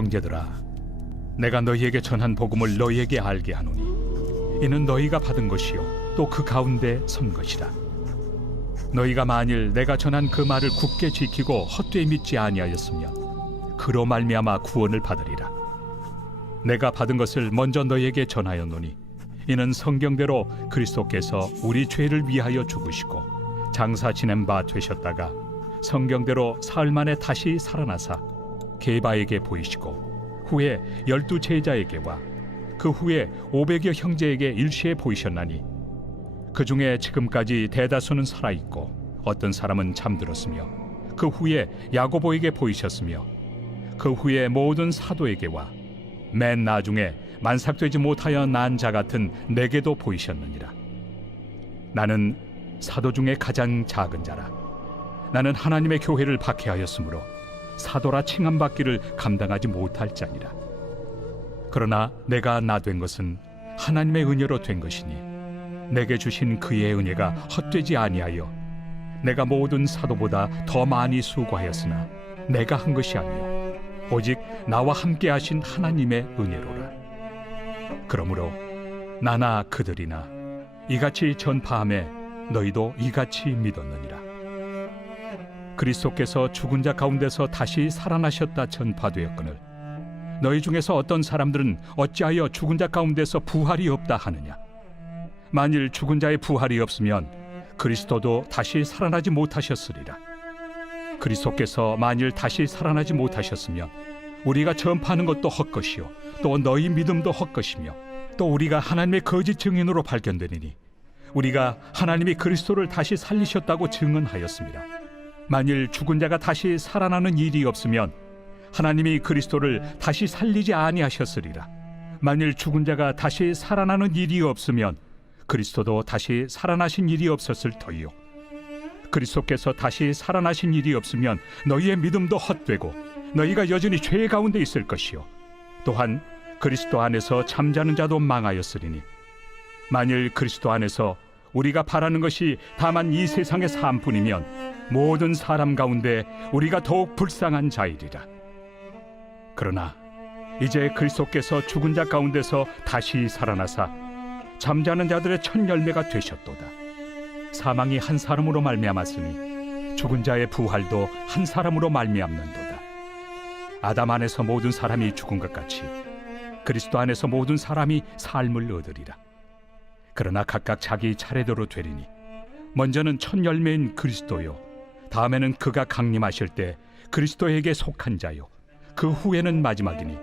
형제들아, 내가 너희에게 전한 복음을 너희에게 알게 하노니 이는 너희가 받은 것이요 또 그 가운데 선 것이라. 너희가 만일 내가 전한 그 말을 굳게 지키고 헛되이 믿지 아니하였으면 그로 말미암아 구원을 받으리라. 내가 받은 것을 먼저 너희에게 전하였노니 이는 성경대로 그리스도께서 우리 죄를 위하여 죽으시고 장사 지낸 바 되셨다가 성경대로 사흘 만에 다시 살아나사 게바에게 보이시고 후에 12 제자에게와 그 후에 500여 형제에게 일시에 보이셨나니 그 중에 지금까지 대다수는 살아있고 어떤 사람은 잠들었으며 그 후에 야고보에게 보이셨으며 그 후에 모든 사도에게와 맨 나중에 만삭되지 못하여 난 자 같은 내게도 보이셨느니라. 나는 사도 중에 가장 작은 자라. 나는 하나님의 교회를 박해하였으므로 사도라 칭함받기를 감당하지 못할 자니라. 그러나 내가 나 된 것은 하나님의 은혜로 된 것이니 내게 주신 그의 은혜가 헛되지 아니하여 내가 모든 사도보다 더 많이 수고하였으나 내가 한 것이 아니요 오직 나와 함께 하신 하나님의 은혜로라. 그러므로 나나 그들이나 이같이 전파함에 너희도 이같이 믿었느니라. 그리스도께서 죽은 자 가운데서 다시 살아나셨다 전파되었거늘 너희 중에서 어떤 사람들은 어찌하여 죽은 자 가운데서 부활이 없다 하느냐. 만일 죽은 자의 부활이 없으면 그리스도도 다시 살아나지 못하셨으리라. 그리스도께서 만일 다시 살아나지 못하셨으면 우리가 전파하는 것도 헛것이요 또 너희 믿음도 헛것이며 또 우리가 하나님의 거짓 증인으로 발견되리니 우리가 하나님이 그리스도를 다시 살리셨다고 증언하였습니다. 만일 죽은 자가 다시 살아나는 일이 없으면 하나님이 그리스도를 다시 살리지 아니하셨으리라. 만일 죽은 자가 다시 살아나는 일이 없으면 그리스도도 다시 살아나신 일이 없었을 터이요 그리스도께서 다시 살아나신 일이 없으면 너희의 믿음도 헛되고 너희가 여전히 죄 가운데 있을 것이요 또한 그리스도 안에서 잠자는 자도 망하였으리니 만일 그리스도 안에서 우리가 바라는 것이 다만 이 세상의 삶뿐이면 모든 사람 가운데 우리가 더욱 불쌍한 자이리라. 그러나 이제 그리스도께서 죽은 자 가운데서 다시 살아나사 잠자는 자들의 첫 열매가 되셨도다. 사망이 한 사람으로 말미암았으니 죽은 자의 부활도 한 사람으로 말미암는도다. 아담 안에서 모든 사람이 죽은 것 같이 그리스도 안에서 모든 사람이 삶을 얻으리라. 그러나 각각 자기 차례대로 되리니 먼저는 첫 열매인 그리스도요 다음에는 그가 강림하실 때 그리스도에게 속한 자요 그 후에는 마지막이니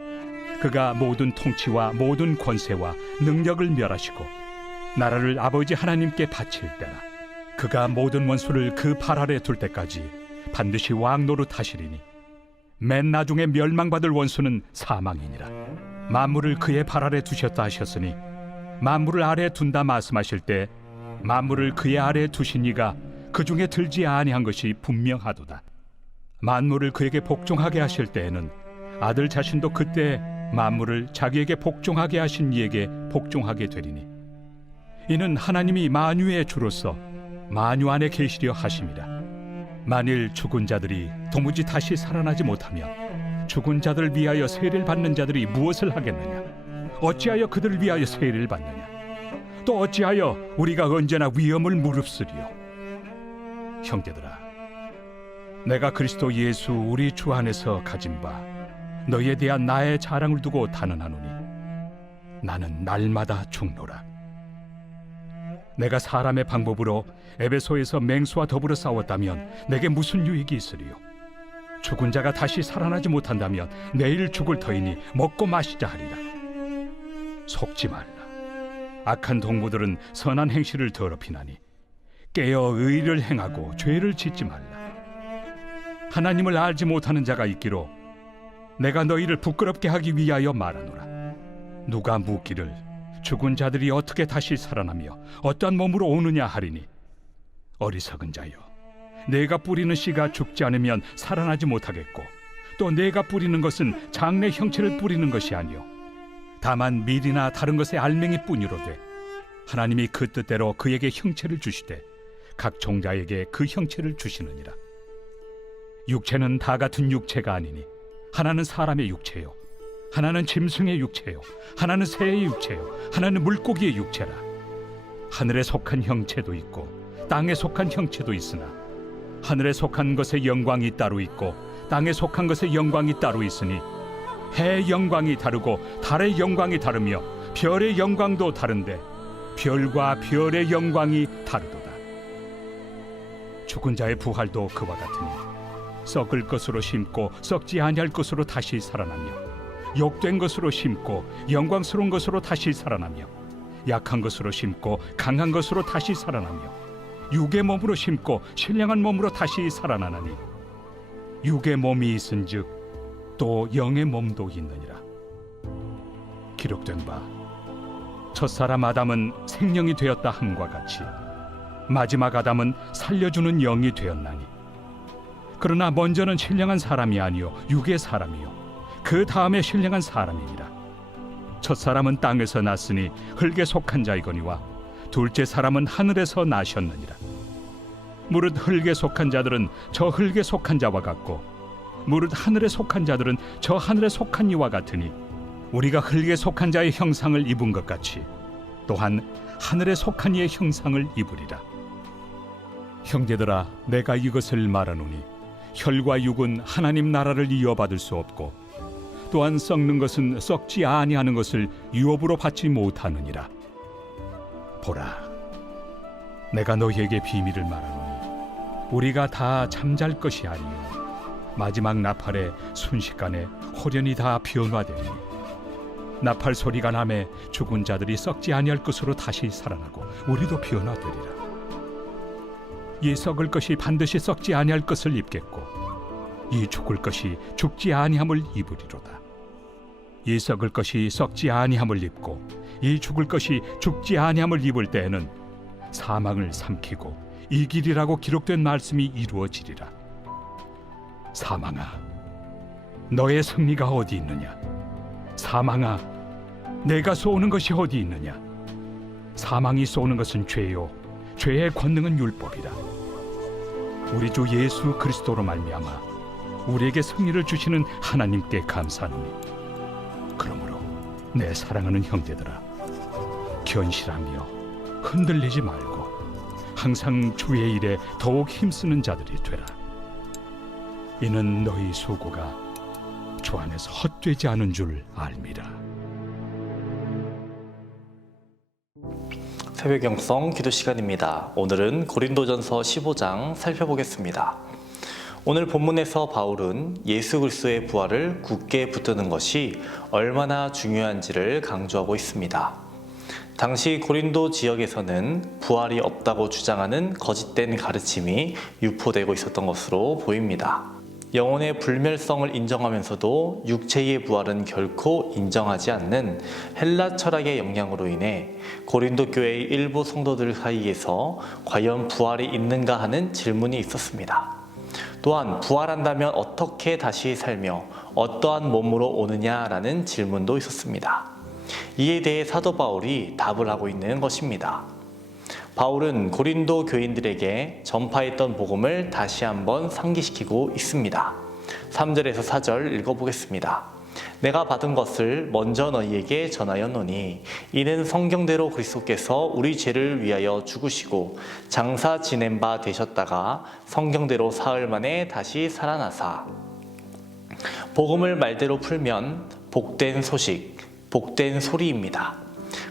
그가 모든 통치와 모든 권세와 능력을 멸하시고 나라를 아버지 하나님께 바칠 때라. 그가 모든 원수를 그 발 아래 둘 때까지 반드시 왕 노릇하시리니 맨 나중에 멸망받을 원수는 사망이니라. 만물을 그의 발 아래 두셨다 하셨으니 만물을 아래에 둔다 말씀하실 때 만물을 그의 아래에 두신 이가 그 중에 들지 아니한 것이 분명하도다. 만물을 그에게 복종하게 하실 때에는 아들 자신도 그때 만물을 자기에게 복종하게 하신 이에게 복종하게 되리니 이는 하나님이 만유의 주로서 만유 안에 계시려 하심이라. 만일 죽은 자들이 도무지 다시 살아나지 못하면 죽은 자들을 위하여 세례를 받는 자들이 무엇을 하겠느냐? 어찌하여 그들을 위하여 세례를 받느냐? 또 어찌하여 우리가 언제나 위험을 무릅쓰리요? 형제들아, 내가 그리스도 예수 우리 주 안에서 가진 바 너희에 대한 나의 자랑을 두고 단언하노니 나는 날마다 죽노라. 내가 사람의 방법으로 에베소에서 맹수와 더불어 싸웠다면 내게 무슨 유익이 있으리요? 죽은 자가 다시 살아나지 못한다면 내일 죽을 터이니 먹고 마시자 하리라. 속지 말라. 악한 동무들은 선한 행실을 더럽히나니 깨어 의를 행하고 죄를 짓지 말라. 하나님을 알지 못하는 자가 있기로 내가 너희를 부끄럽게 하기 위하여 말하노라. 누가 묻기를 죽은 자들이 어떻게 다시 살아나며 어떠한 몸으로 오느냐 하리니 어리석은 자여, 내가 뿌리는 씨가 죽지 않으면 살아나지 못하겠고 또 내가 뿌리는 것은 장래 형체를 뿌리는 것이 아니요 다만 밀이나 다른 것의 알맹이 뿐이로되 하나님이 그 뜻대로 그에게 형체를 주시되 각 종자에게 그 형체를 주시느니라. 육체는 다 같은 육체가 아니니 하나는 사람의 육체요 하나는 짐승의 육체요, 하나는 새의 육체요, 하나는 물고기의 육체라. 하늘에 속한 형체도 있고 땅에 속한 형체도 있으나 하늘에 속한 것의 영광이 따로 있고 땅에 속한 것의 영광이 따로 있으니 해의 영광이 다르고 달의 영광이 다르며 별의 영광도 다른데 별과 별의 영광이 다르도다. 죽은 자의 부활도 그와 같으니 썩을 것으로 심고 썩지 아니할 것으로 다시 살아나며 욕된 것으로 심고 영광스러운 것으로 다시 살아나며 약한 것으로 심고 강한 것으로 다시 살아나며 육의 몸으로 심고 신령한 몸으로 다시 살아나나니 육의 몸이 있은즉 또 영의 몸도 있느니라. 기록된 바 첫사람 아담은 생명이 되었다 함과 같이 마지막 아담은 살려주는 영이 되었나니 그러나 먼저는 신령한 사람이 아니요 육의 사람이요 그 다음에 신령한 사람이니라. 첫사람은 땅에서 났으니 흙에 속한 자이거니와 둘째 사람은 하늘에서 나셨느니라. 무릇 흙에 속한 자들은 저 흙에 속한 자와 같고 무릇 하늘에 속한 자들은 저 하늘에 속한 이와 같으니 우리가 흙에 속한 자의 형상을 입은 것 같이 또한 하늘에 속한 이의 형상을 입으리라. 형제들아, 내가 이것을 말하노니 혈과 육은 하나님 나라를 이어받을 수 없고 또한 썩는 것은 썩지 아니하는 것을 유업으로 받지 못하느니라. 보라, 내가 너희에게 비밀을 말하노니 우리가 다 잠잘 것이 아니요 마지막 나팔에 순식간에 호련히 다 변화되니 나팔 소리가 나매 죽은 자들이 썩지 아니할 것으로 다시 살아나고 우리도 변화되리라. 이 썩을 것이 반드시 썩지 아니할 것을 입겠고 이 죽을 것이 죽지 아니함을 입으리로다. 이 썩을 것이 썩지 아니함을 입고 이 죽을 것이 죽지 아니함을 입을 때에는 사망을 삼키고 이기리라고 기록된 말씀이 이루어지리라. 사망아, 너의 승리가 어디 있느냐? 사망아, 내가 쏘는 것이 어디 있느냐? 사망이 쏘는 것은 죄요 죄의 권능은 율법이라. 우리 주 예수 그리스도로 말미암아 우리에게 승리를 주시는 하나님께 감사하노니 그러므로 내 사랑하는 형제들아, 견실하며 흔들리지 말고 항상 주의 일에 더욱 힘쓰는 자들이 되라. 이는 너희 수고가 주 안에서 헛되지 않은 줄 알미라. 새벽 영성 기도 시간입니다. 오늘은 고린도전서 15장 살펴보겠습니다. 오늘 본문에서 바울은 예수 그리스도의 부활을 굳게 붙드는 것이 얼마나 중요한지를 강조하고 있습니다. 당시 고린도 지역에서는 부활이 없다고 주장하는 거짓된 가르침이 유포되고 있었던 것으로 보입니다. 영혼의 불멸성을 인정하면서도 육체의 부활은 결코 인정하지 않는 헬라 철학의 영향으로 인해 고린도 교회의 일부 성도들 사이에서 과연 부활이 있는가 하는 질문이 있었습니다. 또한 부활한다면 어떻게 다시 살며 어떠한 몸으로 오느냐라는 질문도 있었습니다. 이에 대해 사도 바울이 답을 하고 있는 것입니다. 바울은 고린도 교인들에게 전파했던 복음을 다시 한번 상기시키고 있습니다. 3절에서 4절 읽어보겠습니다. 내가 받은 것을 먼저 너희에게 전하였노니 이는 성경대로 그리스도께서 우리 죄를 위하여 죽으시고 장사 지낸 바 되셨다가 성경대로 사흘 만에 다시 살아나사. 복음을 말대로 풀면 복된 소식, 복된 소리입니다.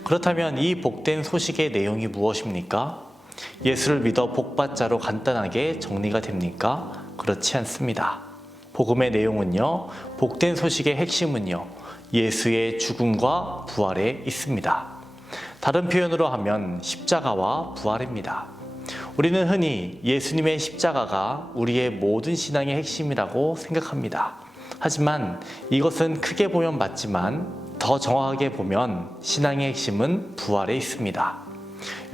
그렇다면 이 복된 소식의 내용이 무엇입니까? 예수를 믿어 복받자로 간단하게 정리가 됩니까? 그렇지 않습니다. 복음의 내용은요, 복된 소식의 핵심은요, 예수의 죽음과 부활에 있습니다. 다른 표현으로 하면 십자가와 부활입니다. 우리는 흔히 예수님의 십자가가 우리의 모든 신앙의 핵심이라고 생각합니다. 하지만 이것은 크게 보면 맞지만 더 정확하게 보면 신앙의 핵심은 부활에 있습니다.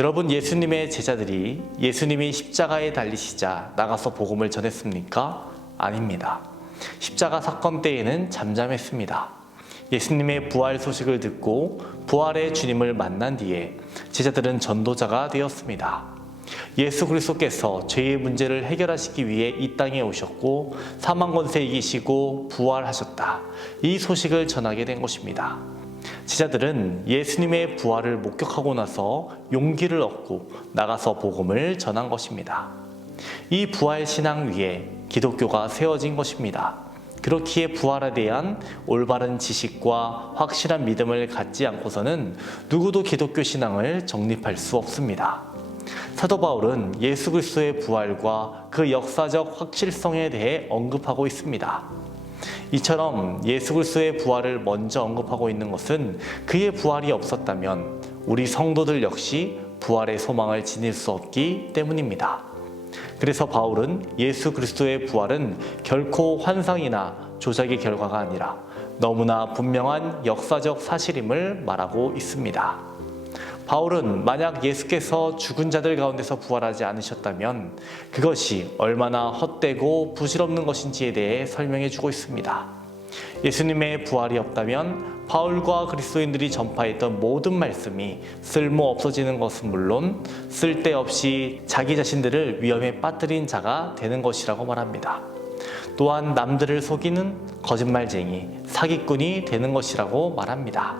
여러분, 예수님의 제자들이 예수님이 십자가에 달리시자 나가서 복음을 전했습니까? 아닙니다. 십자가 사건 때에는 잠잠했습니다. 예수님의 부활 소식을 듣고 부활의 주님을 만난 뒤에 제자들은 전도자가 되었습니다. 예수 그리스도께서 죄의 문제를 해결하시기 위해 이 땅에 오셨고 사망 권세 이기시고 부활하셨다. 이 소식을 전하게 된 것입니다. 제자들은 예수님의 부활을 목격하고 나서 용기를 얻고 나가서 복음을 전한 것입니다. 이 부활 신앙 위에 기독교가 세워진 것입니다. 그렇기에 부활에 대한 올바른 지식과 확실한 믿음을 갖지 않고서는 누구도 기독교 신앙을 정립할 수 없습니다. 사도 바울은 예수 그리스도의 부활과 그 역사적 확실성에 대해 언급하고 있습니다. 이처럼 예수 그리스도의 부활을 먼저 언급하고 있는 것은 그의 부활이 없었다면 우리 성도들 역시 부활의 소망을 지닐 수 없기 때문입니다. 그래서 바울은 예수 그리스도의 부활은 결코 환상이나 조작의 결과가 아니라 너무나 분명한 역사적 사실임을 말하고 있습니다. 바울은 만약 예수께서 죽은 자들 가운데서 부활하지 않으셨다면 그것이 얼마나 헛되고 부질없는 것인지에 대해 설명해 주고 있습니다. 예수님의 부활이 없다면 바울과 그리스도인들이 전파했던 모든 말씀이 쓸모 없어지는 것은 물론 쓸데없이 자기 자신들을 위험에 빠뜨린 자가 되는 것이라고 말합니다. 또한 남들을 속이는 거짓말쟁이, 사기꾼이 되는 것이라고 말합니다.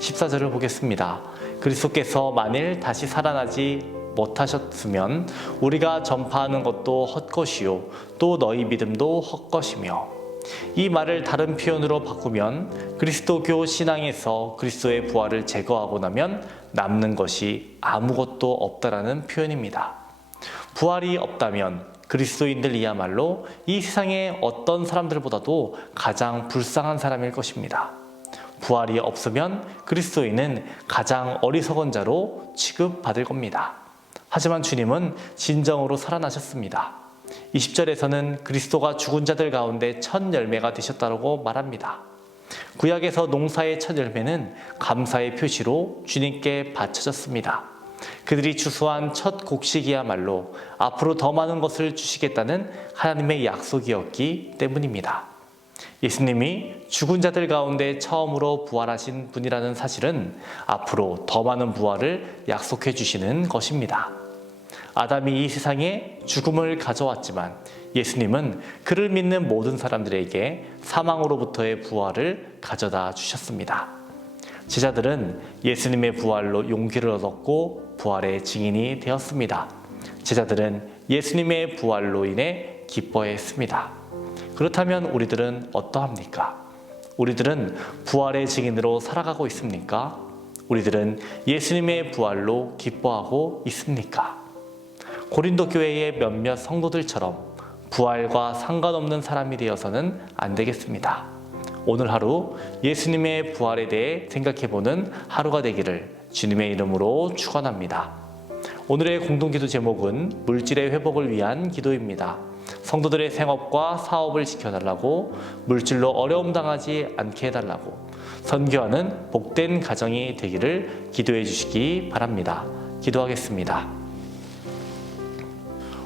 14절을 보겠습니다. 그리스도께서 만일 다시 살아나지 못하셨으면 우리가 전파하는 것도 헛것이요 또 너희 믿음도 헛것이며, 이 말을 다른 표현으로 바꾸면 그리스도교 신앙에서 그리스도의 부활을 제거하고 나면 남는 것이 아무것도 없다라는 표현입니다. 부활이 없다면 그리스도인들이야말로 이 세상의 어떤 사람들보다도 가장 불쌍한 사람일 것입니다. 부활이 없으면 그리스도인은 가장 어리석은 자로 취급받을 겁니다. 하지만 주님은 진정으로 살아나셨습니다. 20절에서는 그리스도가 죽은 자들 가운데 첫 열매가 되셨다고 말합니다. 구약에서 농사의 첫 열매는 감사의 표시로 주님께 바쳐졌습니다. 그들이 추수한 첫 곡식이야말로 앞으로 더 많은 것을 주시겠다는 하나님의 약속이었기 때문입니다. 예수님이 죽은 자들 가운데 처음으로 부활하신 분이라는 사실은 앞으로 더 많은 부활을 약속해 주시는 것입니다. 아담이 이 세상에 죽음을 가져왔지만 예수님은 그를 믿는 모든 사람들에게 사망으로부터의 부활을 가져다 주셨습니다. 제자들은 예수님의 부활로 용기를 얻었고 부활의 증인이 되었습니다. 제자들은 예수님의 부활로 인해 기뻐했습니다. 그렇다면 우리들은 어떠합니까? 우리들은 부활의 증인으로 살아가고 있습니까? 우리들은 예수님의 부활로 기뻐하고 있습니까? 고린도 교회의 몇몇 성도들처럼 부활과 상관없는 사람이 되어서는 안 되겠습니다. 오늘 하루 예수님의 부활에 대해 생각해보는 하루가 되기를 주님의 이름으로 축원합니다. 오늘의 공동기도 제목은 물질의 회복을 위한 기도입니다. 성도들의 생업과 사업을 지켜달라고, 물질로 어려움 당하지 않게 해달라고, 선교하는 복된 가정이 되기를 기도해 주시기 바랍니다. 기도하겠습니다.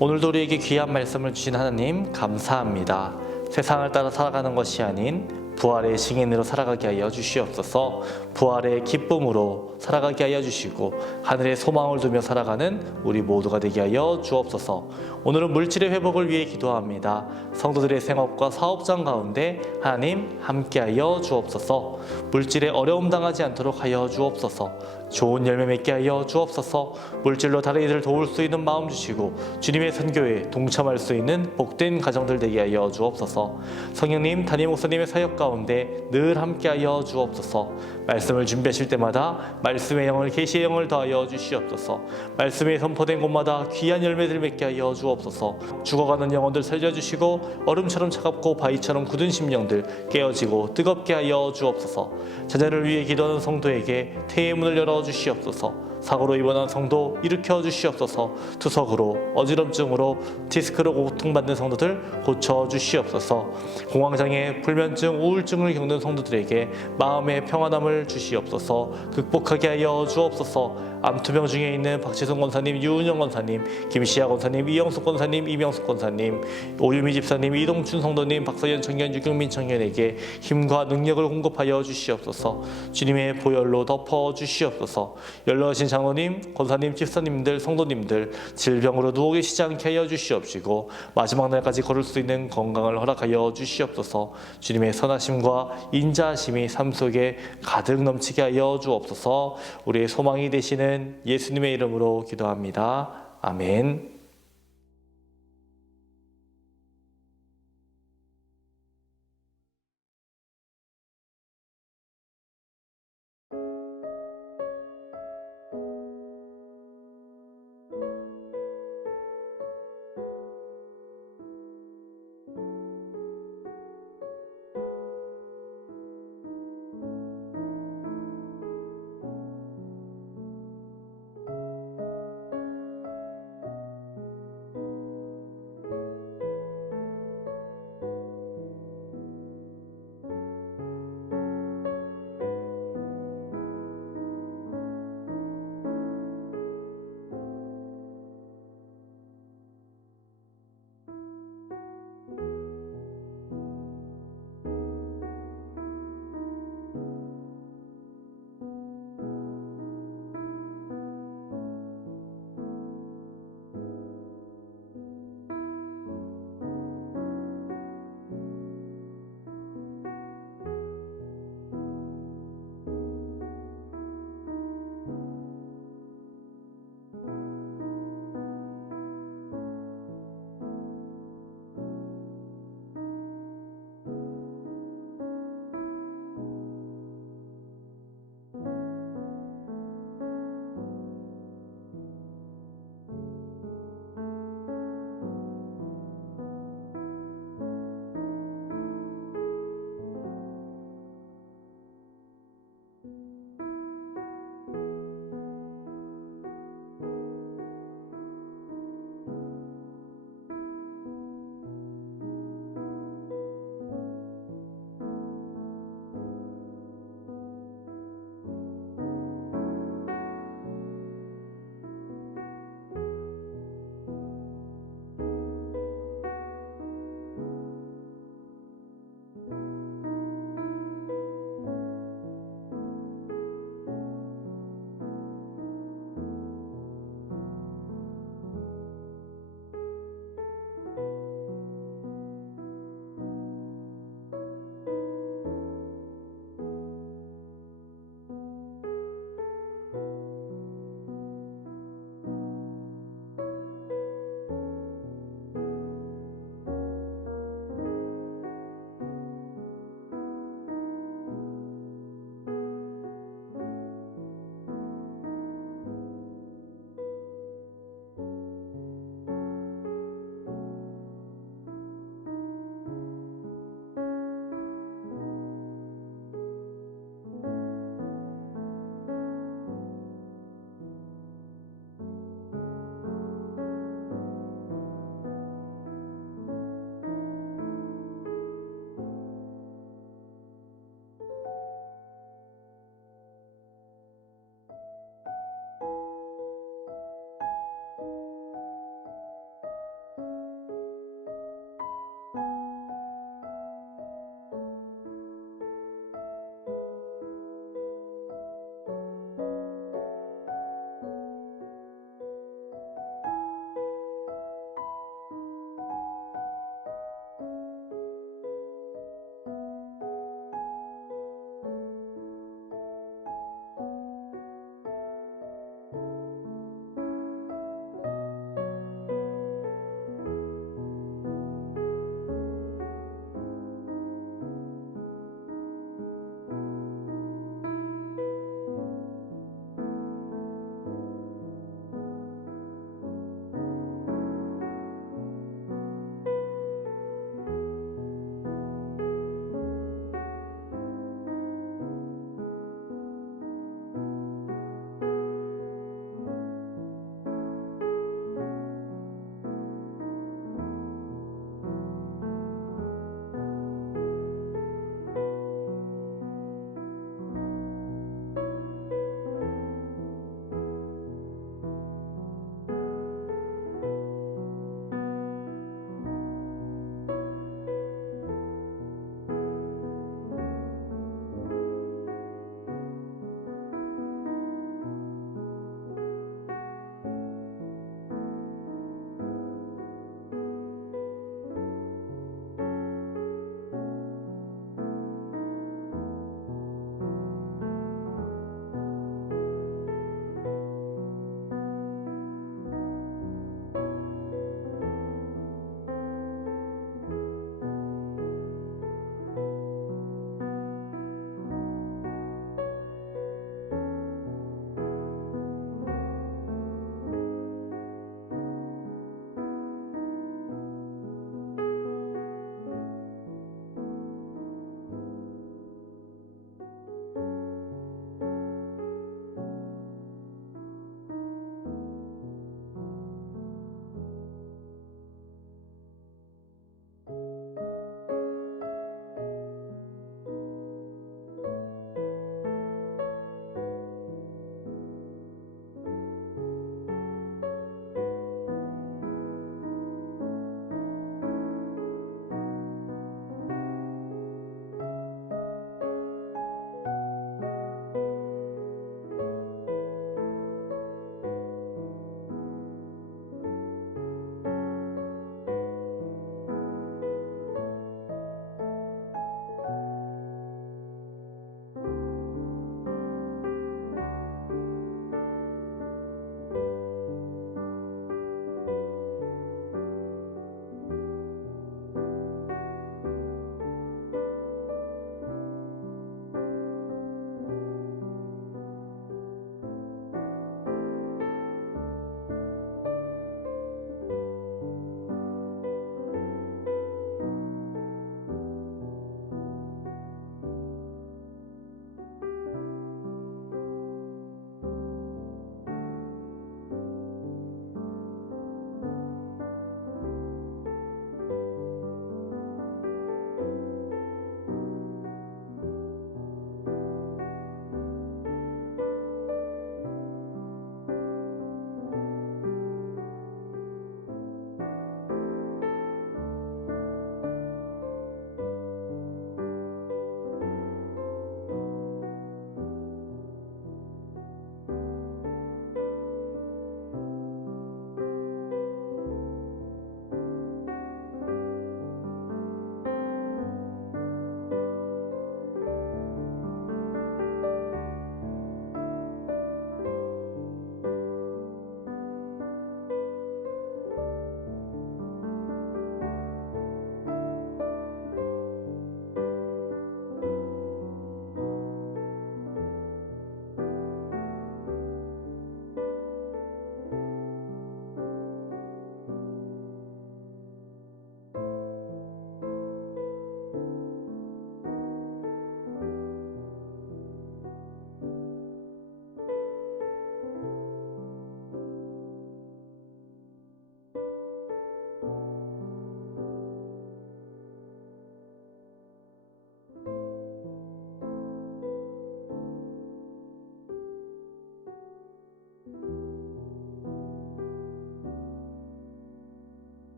오늘도 우리에게 귀한 말씀을 주신 하나님 감사합니다. 세상을 따라 살아가는 것이 아닌 부활의 증인으로 살아가게 하여 주시옵소서. 부활의 기쁨으로 살아가게 하여 주시고 하늘의 소망을 두며 살아가는 우리 모두가 되게 하여 주옵소서. 오늘은 물질의 회복을 위해 기도합니다. 성도들의 생업과 사업장 가운데 하나님 함께하여 주옵소서. 물질에 어려움 당하지 않도록 하여 주옵소서. 좋은 열매 맺게 하여 주옵소서. 물질로 다른 이들을 도울 수 있는 마음 주시고 주님의 선교에 동참할 수 있는 복된 가정들 되게 하여 주옵소서. 성령님, 담임 목사님의 사역 가운데 늘 함께하여 주옵소서. 말씀을 준비하실 때마다 말씀의 영을, 계시의 영을 더하여 주시옵소서. 말씀이 선포된 곳마다 귀한 열매들 맺게 하여 주옵소서. 죽어가는 영혼들 살려주시고 얼음처럼 차갑고 바위처럼 굳은 심령들 깨어지고 뜨겁게 하여 주옵소서. 자녀를 위해 기도하는 성도에게 태의 문을 열어 주시옵소서. 사고로 입원한 성도 일으켜 주시옵소서. 투석으로, 어지럼증으로, 디스크로 고통받는 성도들 고쳐 주시옵소서. 공황장애, 불면증, 우울증을 겪는 성도들에게 마음의 평안함을 주시옵소서. 극복하게 하여 주옵소서. 암투병 중에 있는 박지성 권사님, 유은영 권사님, 김시아 권사님, 이영숙 권사님, 이명숙 권사님, 오유미 집사님, 이동춘 성도님, 박서연 청년, 유경민 청년에게 힘과 능력을 공급하여 주시옵소서. 주님의 보혈로 덮어 주시옵소서. 연로하신 장로님, 권사님, 집사님들, 성도님들 질병으로 누워 계시지 않게 하여 주시옵시고 마지막 날까지 걸을 수 있는 건강을 허락하여 주시옵소서. 주님의 선하심과 인자하심이 삶 속에 가득 넘치게 하여 주옵소서. 우리의 소망이 되시는 예수님의 이름으로 기도합니다. 아멘.